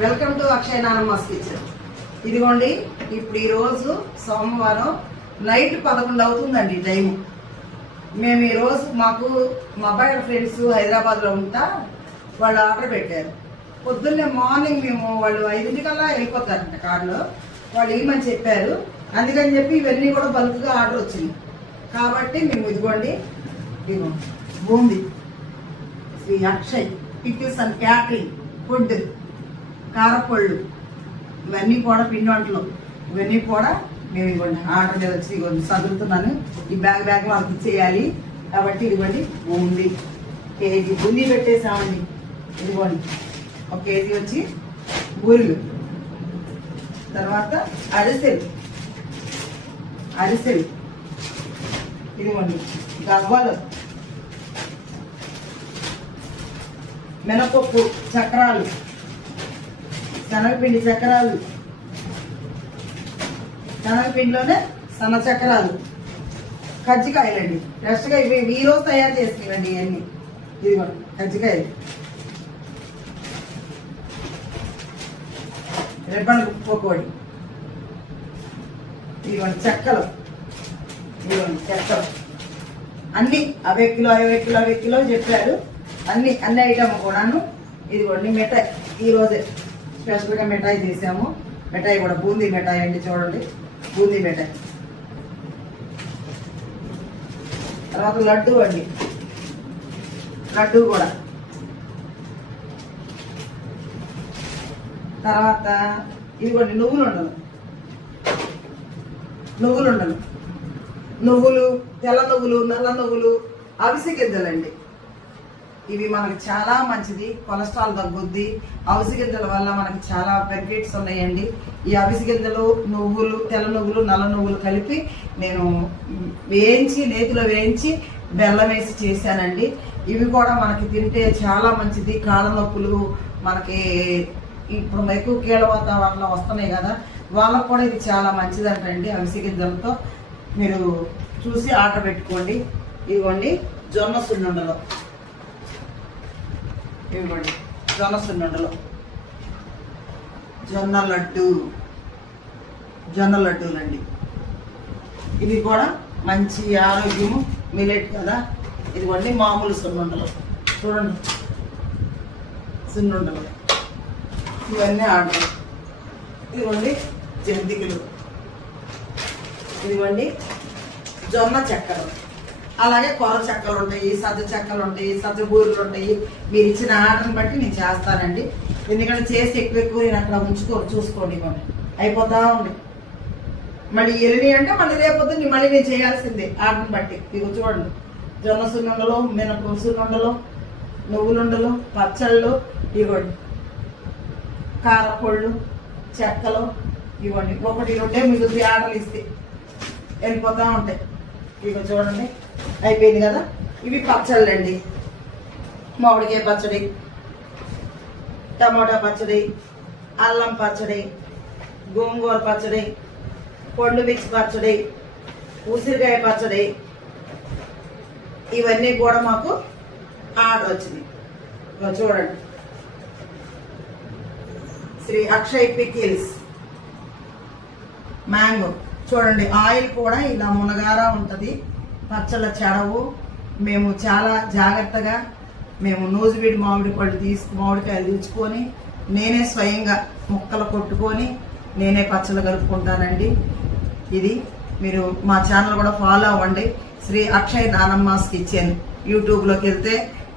Welcome to Akshay నానమ్మస్ kitchen. ఇదిగోండి, ఇప్పుడు ఈరోజు సోమవారం నైట్ 11 అవుతుందండి టైము. మేము ఈరోజు మాకు మా అబ్బాయి ఫ్రెండ్స్ హైదరాబాద్లో ఉంటా వాళ్ళు ఆర్డర్ పెట్టారు. పొద్దున్నే మార్నింగ్ మేము వాళ్ళు 5 వెళ్ళిపోతారంట కార్లో. వాళ్ళు ఏమని చెప్పారు, అందుకని చెప్పి ఇవన్నీ కూడా బల్క్గా ఆర్డర్ వచ్చింది. కాబట్టి మేము ఇదిగోండి boondi Shri Akshay pickles and catering food, కారపళ్ళు, ఇవన్నీ కూడా పిండి వంటలు, ఇవన్నీ కూడా మేము ఇవ్వండి ఆర్డర్ వచ్చి ఇవ్వండి చదువుతున్నాను. ఈ బ్యాగ్ వాళ్ళకి ఇచ్చేయాలి కాబట్టి ఇదిగోండి బూందీ కేజీ బూందీ పెట్టేసామండి. ఇదిగోండి 1 కేజీ వచ్చి బూరెలు, తర్వాత అరిసెలు ఇదిగోండి గవ్వలు, మినపప్పు చక్రాలు, శనగపిండి చక్రాలు, శనగపిండిలోనే సన్న చక్రాలు, కజ్జికాయలండి ఫ్రెష్గా ఇవి ఈరోజు తయారు చేసినవండి ఇవన్నీ. ఇదిగోండి కజ్జికాయలు, రెబ్బన్ పకోడి, ఇదిగోండి చెక్కలు, అన్ని 50 కిలో చెప్పారు. అన్ని ఐటమ్ కూడాను. ఇదిగోండి మిఠాయి, ఈరోజే స్పెషల్గా మిఠాయి చేసాము. మిఠాయి కూడా బూందీ మిఠాయి అండి, చూడండి బూందీ మిఠాయి. తర్వాత లడ్డు అండి, లడ్డు కూడా. తర్వాత ఇదిగోండి నువ్వులు తెల్ల నువ్వులు, నల్ల నువ్వులు, అవిసె గింజలండి. ఇవి మనకి చాలా మంచిది, కొలెస్ట్రాల్ తగ్గుద్ది. అవిసె గింజల వల్ల మనకి చాలా బెనిఫిట్స్ ఉన్నాయండి. ఈ అవిసె గింజలు, నువ్వులు, తెల్ల నువ్వులు, నల్ల నువ్వులు కలిపి నేను నేతిలో వేయించి బెల్లం వేసి చేశానండి. ఇవి కూడా మనకి తింటే చాలా మంచిది. కాళ్ళ నొప్పులు, మనకి ఇప్పుడు ఎక్కువ కీళ్ళ వాతావరణం వస్తున్నాయి కదా, వాళ్ళకు కూడా ఇది చాలా మంచిదంటండి. అవిసె గింజలతో మీరు చూసి ఆర్డర్ పెట్టుకోండి. ఇదిగోండి జొన్న సున్నుండలు, ఇవ్వండి జొన్న సున్నుండలు, జొన్న లడ్డూలండి. ఇది కూడా మంచి ఆరోగ్యము, మిలెట్ కదా. ఇదిగోండి మామూలు సున్నుండలు, చూడండి సున్నుండలు, ఇవన్నీ ఆర్డర్. ఇదిగోండి జంతికలు, ఇదిగోండి జొన్న చెక్కలు, అలాగే కొర చెక్కలు ఉంటాయి, సజ్జ చెక్కలు ఉంటాయి, సజ్జ బూరెలు ఉంటాయి. మీరు ఇచ్చిన ఆర్డర్ని బట్టి నేను చేస్తానండి. ఎందుకంటే చేసి ఎక్కువ నేను అక్కడ చూసుకోండి. ఇవ్వండి అయిపోతా ఉంది. మళ్ళీ ఎల్లి అంటే మళ్ళీ రేపొద్దు మళ్ళీ నేను చేయాల్సిందే ఆర్డర్ని బట్టి. ఇవి చూడండి జొన్న సున్నుండలు, మినప సున్నుండలు, నువ్వులుండలు, పచ్చళ్ళు, ఇవ్వండి కారపళ్ళు, చెక్కలు, ఇవ్వండి 1-2 మిగులుతాయి ఆర్డర్లు ఇస్తే వెళ్ళిపోతూ ఉంటాయి. ఇవి చూడండి అయిపోయింది కదా. ఇవి పచ్చళ్ళు అండి, మామిడికాయ పచ్చడి, టమాటా పచ్చడి, అల్లం పచ్చడి, గోంగూర పచ్చడి, పండు మిక్స్ పచ్చడి, ఉసిరికాయ పచ్చడి, ఇవన్నీ కూడా మాకు ఆర్డర్ వచ్చింది. చూడండి శ్రీ అక్షయ్ పికిల్స్ మ్యాంగో, చూడండి ఆయిల్ కూడా ఇలా మునగారా ఉంటుంది. పచ్చళ్ళ చెడవు. మేము చాలా జాగ్రత్తగా నూజివీడి మామిడికాయలు తీసుకొని నేనే స్వయంగా ముక్కలు కొట్టుకొని నేనే పచ్చళ్ళు కలుపుకుంటానండి. ఇది మీరు మా ఛానల్ కూడా ఫాలో అవ్వండి, శ్రీ అక్షయ్ నానమ్మస్ కిచెన్. యూట్యూబ్లోకి వెళ్తే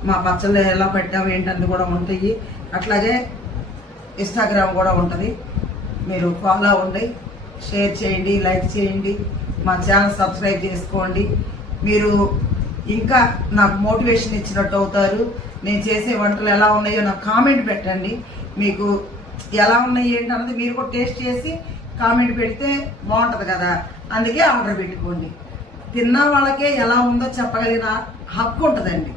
మా పచ్చళ్ళు ఎలా పెట్టాము ఏంటంటే కూడా ఉంటాయి. అట్లాగే ఇన్స్టాగ్రామ్ కూడా ఉంటుంది, మీరు ఫాలో అవ్వండి, షేర్ చేయండి, లైక్ చేయండి, మా ఛానల్ సబ్స్క్రైబ్ చేసుకోండి. మీరు ఇంకా నాకు మోటివేషన్ ఇచ్చినట్టు అవుతారు. నేను చేసే వంటలు ఎలా ఉన్నాయో నాకు కామెంట్ పెట్టండి. మీకు ఎలా ఉన్నాయి ఏంటన్నది మీరు కూడా టేస్ట్ చేసి కామెంట్ పెడితే బాగుంటుంది కదా. అందుకే ఆర్డర్ పెట్టుకోండి. తిన్న వాళ్ళకే ఎలా ఉందో చెప్పగలిగిన హక్కు ఉంటుందండి.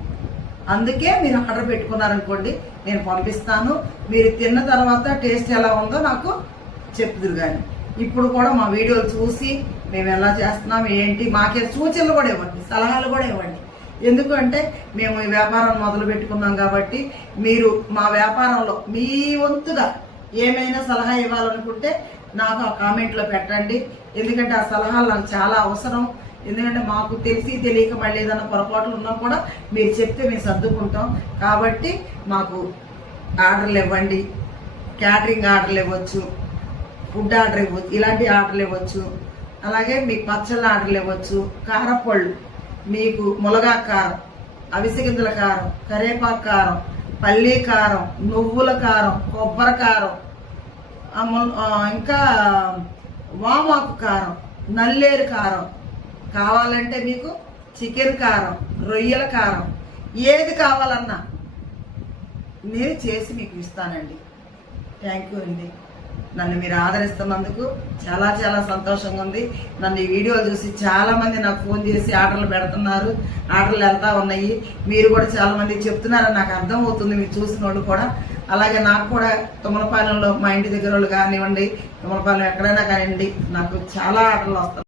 అందుకే మీరు ఆర్డర్ పెట్టుకున్నారనుకోండి, నేను పంపిస్తాను. మీరు తిన్న తర్వాత టేస్ట్ ఎలా ఉందో నాకు చెప్తురు. కానీ ఇప్పుడు కూడా మా వీడియోలు చూసి మేము ఎలా చేస్తున్నాం ఏంటి మాకే సూచనలు కూడా ఇవ్వండి, సలహాలు కూడా ఇవ్వండి. ఎందుకంటే మేము ఈ వ్యాపారం మొదలు పెట్టుకున్నాం కాబట్టి మీరు మా వ్యాపారంలో మీ వంతుగా ఏమైనా సలహా ఇవ్వాలనుకుంటే నాకు ఆ కామెంట్లో పెట్టండి. ఎందుకంటే ఆ సలహాలు నాకు చాలా అవసరం. ఎందుకంటే మాకు తెలిసి తెలియక మళ్ళీ ఏదైనా పొరపాట్లు ఉన్నా కూడా మీరు చెప్తే మేము సర్దుకుంటాం. కాబట్టి మాకు ఆర్డర్లు ఇవ్వండి, క్యాటరింగ్ ఆర్డర్లు ఇవ్వచ్చు, ఫుడ్ ఆర్డర్ ఇవ్వచ్చు, ఇలాంటి ఆర్డర్లు ఇవ్వచ్చు. అలాగే మీకు పచ్చళ్ళ ఆర్డర్లు ఇవ్వచ్చు, కారపళ్ళు, మీకు ములగా కారం, అవిసె గింజల కారం, కరేపాకు కారం, పల్లీ కారం, నువ్వుల కారం, కొబ్బరి కారం, ఇంకా వామాకు కారం, నల్లేరు కారం కావాలంటే మీకు చికెన్ కారం, రొయ్యల కారం, ఏది కావాలన్నా నేను చేసి మీకు ఇస్తానండి. థ్యాంక్ యూ అండి. నన్ను మీరు ఆదరిస్తున్నందుకు చాలా చాలా సంతోషంగా ఉంది. నన్ను ఈ వీడియోలు చూసి చాలామంది నాకు ఫోన్ చేసి ఆర్డర్లు పెడుతున్నారు, ఆర్డర్లు వెళ్తూ ఉన్నాయి. మీరు కూడా చాలామంది చెప్తున్నారని నాకు అర్థమవుతుంది, మీరు చూసిన వాళ్ళు కూడా. అలాగే నాకు కూడా తుమ్మలపాలెంలో మా ఇంటి దగ్గర వాళ్ళు కానివ్వండి, తుమ్మలపాలెం ఎక్కడైనా కానివ్వండి, నాకు చాలా ఆర్డర్లు వస్తాయి.